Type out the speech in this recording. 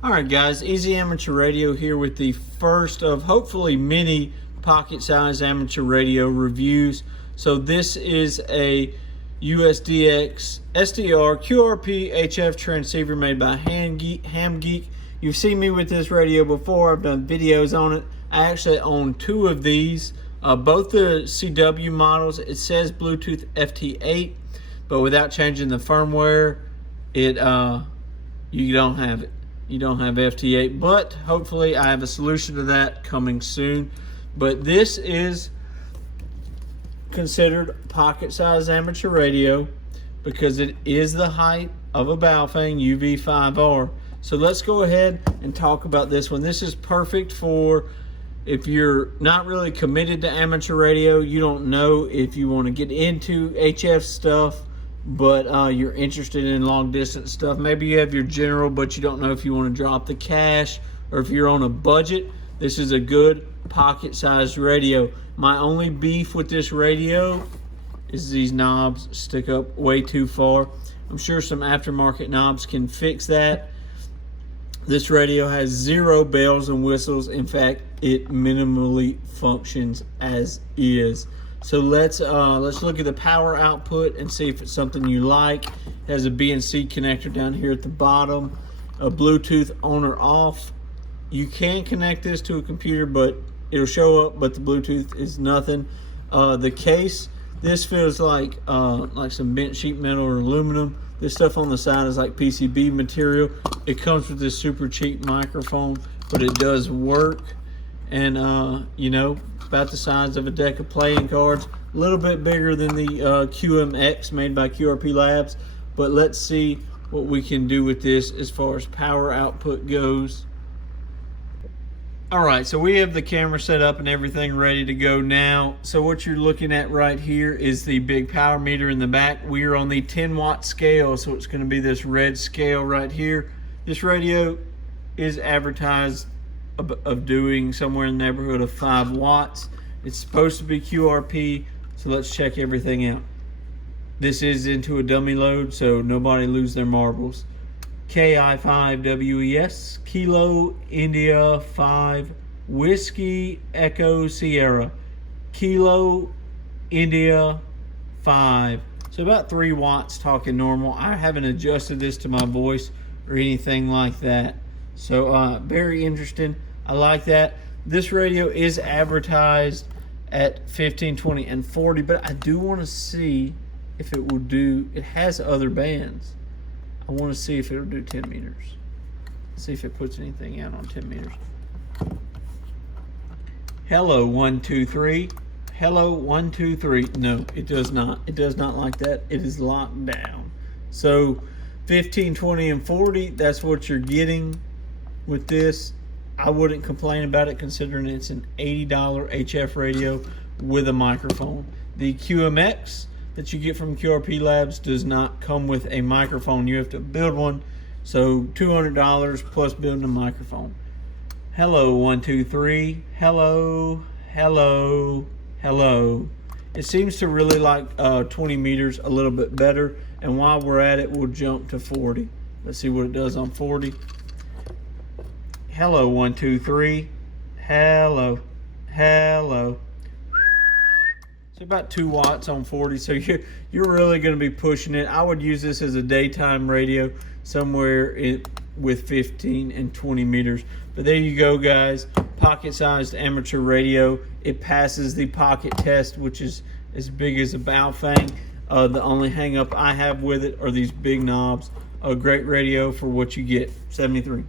All right, guys, Easy Amateur Radio here with the first of hopefully many pocket-sized amateur radio reviews. So this is a USDX SDR QRP HF transceiver made by Ham Geek. You've seen me with this radio before. I've done videos on it. I actually own two of these, both the CW models. It says Bluetooth FT8, but without changing the firmware, you don't have it. You don't have FT8, but hopefully I have a solution to that coming soon. But this is considered pocket-sized amateur radio because it is the height of a Baofeng UV5R. So let's go ahead and talk about this one. This is perfect for if you're not really committed to amateur radio, you don't know if you want to get into HF stuff, but you're interested in long distance stuff. Maybe you have your general, but you don't know if you want to drop the cash, or if you're on a budget, this is a good pocket-sized radio. My only beef with this radio is these knobs stick up way too far. I'm sure some aftermarket knobs can fix that. This radio has zero bells and whistles. In fact, it minimally functions as is. So let's look at the power output and see if it's something you like. It has a BNC connector down here at the bottom, a Bluetooth on or off. You can connect this to a computer, but it'll show up, but the Bluetooth is nothing. The case, this feels like some bent sheet metal or aluminum. This stuff on the side is like PCB material. It comes with this super cheap microphone, but it does work. And you know, about the size of a deck of playing cards, a little bit bigger than the QMX made by QRP Labs. But let's see what we can do with this as far as power output goes. All right, so we have the camera set up and everything ready to go now. So what you're looking at right here is the big power meter in the back. We are on the 10-watt scale, so it's going to be this red scale right here. This radio is advertised of doing somewhere in the neighborhood of 5 watts. It's supposed to be QRP, so let's check everything out. This is into a dummy load, so nobody lose their marbles. KI5WES, Kilo India 5, Whiskey Echo Sierra, Kilo India 5. So about 3 watts talking normal. I haven't adjusted this to my voice or anything like that. So very interesting. I like that. This radio is advertised at 15, 20, and 40, but I do want to see if it will do, it has other bands. I want to see if it'll do 10 meters. See if it puts anything out on 10 meters. Hello, 1, 2, 3. Hello, 1, 2, 3. No, it does not. It does not like that. It is locked down. So 15, 20, and 40, that's what you're getting with this. I wouldn't complain about it considering it's an $80 HF radio with a microphone. The QMX that you get from QRP Labs does not come with a microphone. You have to build one. So $200 plus building a microphone. Hello, 1, 2, 3. Hello, hello, hello. It seems to really like 20 meters a little bit better. And while we're at it, we'll jump to 40. Let's see what it does on 40. Hello, 1, 2, 3. Hello, hello. So about 2 watts on 40. So you're really going to be pushing it. I would use this as a daytime radio somewhere with 15 and 20 meters. But there you go, guys. Pocket-sized amateur radio. It passes the pocket test, which is as big as a Baofeng. The only hang-up I have with it are these big knobs. A great radio for what you get. 73.